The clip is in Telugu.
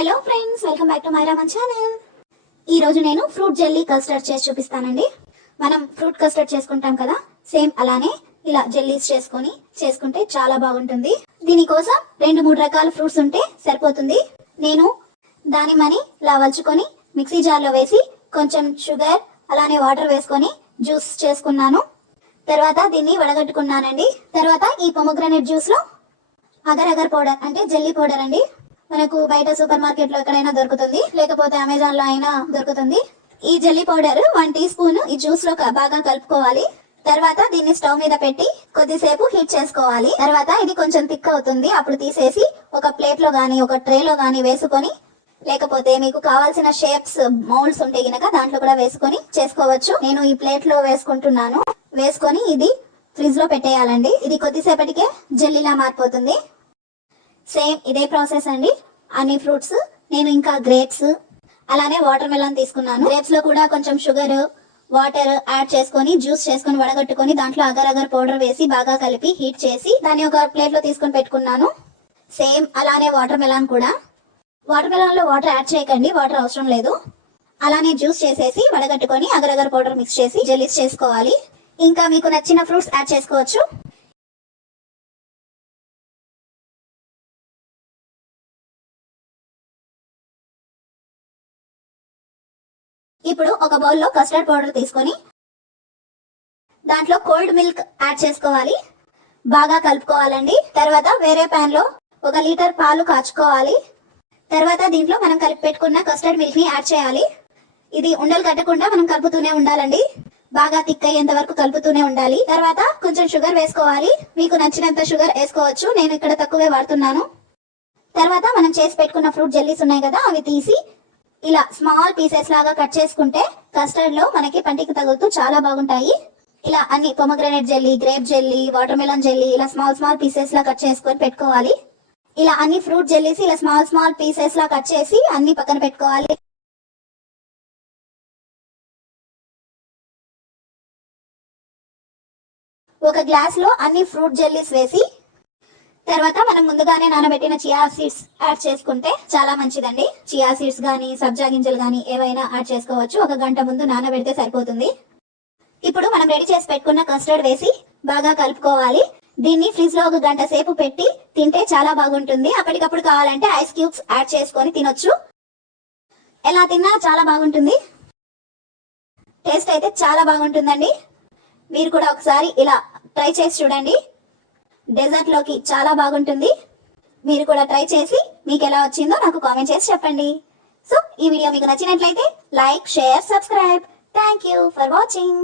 Hello friends welcome back to Maira Mann channel. ఈ రోజు నేను ఫ్రూట్ జెల్లీ కస్టర్డ్ చేసి చూపిస్తానండి. మనం ఫ్రూట్ కస్టర్డ్ చేసుకుంటాం కదా సేమ్ అలానే ఇలా జెల్లీస్ చేసుకొని చేసుకుంటే చాలా బాగుంటుంది. దీనికోసం రెండు మూడు రకాల ఫ్రూట్స్ ఉంటే సరిపోతుంది. నేను దానిమ్మని ఇలా వలుచుకొని మిక్సీ జార్లో వేసి కొంచెం షుగర్ అలానే వాటర్ వేసుకొని జ్యూస్ చేసుకున్నాను. తర్వాత దీన్ని వడగట్టుకున్నానండి. తర్వాత ఈ పొమగ్రనేట్ జ్యూస్లో అగర్ అగర్ పౌడర్ అంటే జెల్లీ పౌడర్ అండి. మనకు బయట సూపర్ మార్కెట్లో ఎక్కడైనా దొరుకుతుంది లేకపోతే అమెజాన్లో అయినా దొరుకుతుంది. ఈ jelly powder one teaspoon ఈ జ్యూస్లో బాగా కలుపుకోవాలి. తర్వాత దీన్ని స్టవ్ మీద పెట్టి కొద్దిసేపు హీట్ చేసుకోవాలి. తర్వాత ఇది కొంచెం థిక్ అవుతుంది అప్పుడు తీసేసి ఒక ప్లేట్లో గానీ ఒక ట్రే లో గానీ వేసుకొని లేకపోతే మీకు కావాల్సిన షేప్స్ మౌల్డ్స్ ఉంటే గనక దాంట్లో కూడా వేసుకొని చేసుకోవచ్చు. నేను ఈ ప్లేట్లో వేసుకుంటున్నాను. వేసుకొని ఇది ఫ్రిడ్జ్లో పెట్టేయాలండి. ఇది కొద్దిసేపటికే జెల్లీలా మారిపోతుంది. సేమ్ ఇదే ప్రాసెస్ అండి. అన్ని ఫ్రూట్స్ నేను ఇంకా గ్రేప్స్ అలానే వాటర్ మెలన్ తీసుకున్నాను. గ్రేప్స్లో కూడా కొంచెం షుగర్ వాటర్ యాడ్ చేసుకొని జ్యూస్ చేసుకొని వడగట్టుకొని దాంట్లో అగర్ అగర్ పౌడర్ వేసి బాగా కలిపి హీట్ చేసి దాన్ని ఒక ప్లేట్లో తీసుకొని పెట్టుకున్నాను. సేమ్ అలానే వాటర్ మెలాన్ కూడా. వాటర్ మెలాన్లో వాటర్ యాడ్ చేయకండి వాటర్ అవసరం లేదు. అలానే జ్యూస్ చేసేసి వడగట్టుకొని అగర్ అగర్ పౌడర్ మిక్స్ చేసి జెలీస్ చేసుకోవాలి. ఇంకా మీకు నచ్చిన ఫ్రూట్స్ యాడ్ చేసుకోవచ్చు. ఇప్పుడు ఒక బౌల్లో కస్టర్డ్ పౌడర్ తీసుకొని దాంట్లో కోల్డ్ మిల్క్ యాడ్ చేసుకోవాలి. బాగా కలుపుకోవాలండి. తర్వాత వేరే ప్యాన్లో ఒక లీటర్ పాలు కాచుకోవాలి. తర్వాత దీంట్లో మనం కలిపి పెట్టుకున్న కస్టర్డ్ మిల్క్ని యాడ్ చేయాలి. ఇది ఉండలు కట్టకుండా మనం కలుపుతూనే ఉండాలండి. బాగా థిక్ అయ్యేంత వరకు కలుపుతూనే ఉండాలి. తర్వాత కొంచెం షుగర్ వేసుకోవాలి. మీకు నచ్చినంత షుగర్ వేసుకోవచ్చు. నేను ఇక్కడ తక్కువే వాడుతున్నాను. తర్వాత మనం చేసి పెట్టుకున్న ఫ్రూట్ జెల్లీస్ ఉన్నాయి కదా అవి తీసి ఇలా స్మాల్ పీసెస్ లాగా కట్ చేసుకుంటే కస్టర్డ్లో మనకి పంటికి తగులుతూ చాలా బాగుంటాయి. ఇలా అన్ని pomegranate jelly grape jelly watermelon jelly ఇలా స్మాల్ స్మాల్ పీసెస్ లా కట్ చేసుకొని పెట్టుకోవాలి. ఇలా అన్ని ఫ్రూట్ జెల్లీస్ ఇలా స్మాల్ స్మాల్ పీసెస్ లా కట్ చేసి అన్ని పక్కన పెట్టుకోవాలి. ఒక గ్లాస్లో అన్ని ఫ్రూట్ జెల్లీస్ వేసి తర్వాత మనం ముందుగానే నానబెట్టిన చియా సీడ్స్ యాడ్ చేసుకుంటే చాలా మంచిదండి. చియా సీడ్స్ గానీ సబ్జా గింజలు గానీ ఏవైనా యాడ్ చేసుకోవచ్చు. ఒక గంట ముందు నానబెడితే సరిపోతుంది. ఇప్పుడు మనం రెడీ చేసి పెట్టుకున్న కస్టర్డ్ వేసి బాగా కలుపుకోవాలి. దీన్ని ఫ్రిడ్జ్లో ఒక గంట సేపు పెట్టి తింటే చాలా బాగుంటుంది. అప్పటికప్పుడు కావాలంటే ఐస్ క్యూబ్స్ యాడ్ చేసుకొని తినొచ్చు. ఎలా తిన్నా చాలా బాగుంటుంది. టేస్ట్ అయితే చాలా బాగుంటుందండి. మీరు కూడా ఒకసారి ఇలా ట్రై చేసి చూడండి. డెజర్ట్లోకి చాలా బాగుంటుంది. మీరు కూడా ట్రై చేసి మీకు ఎలా వచ్చిందో నాకు కామెంట్ చేసి చెప్పండి. సో ఈ వీడియో మీకు నచ్చినట్లయితే like share subscribe thank you for watching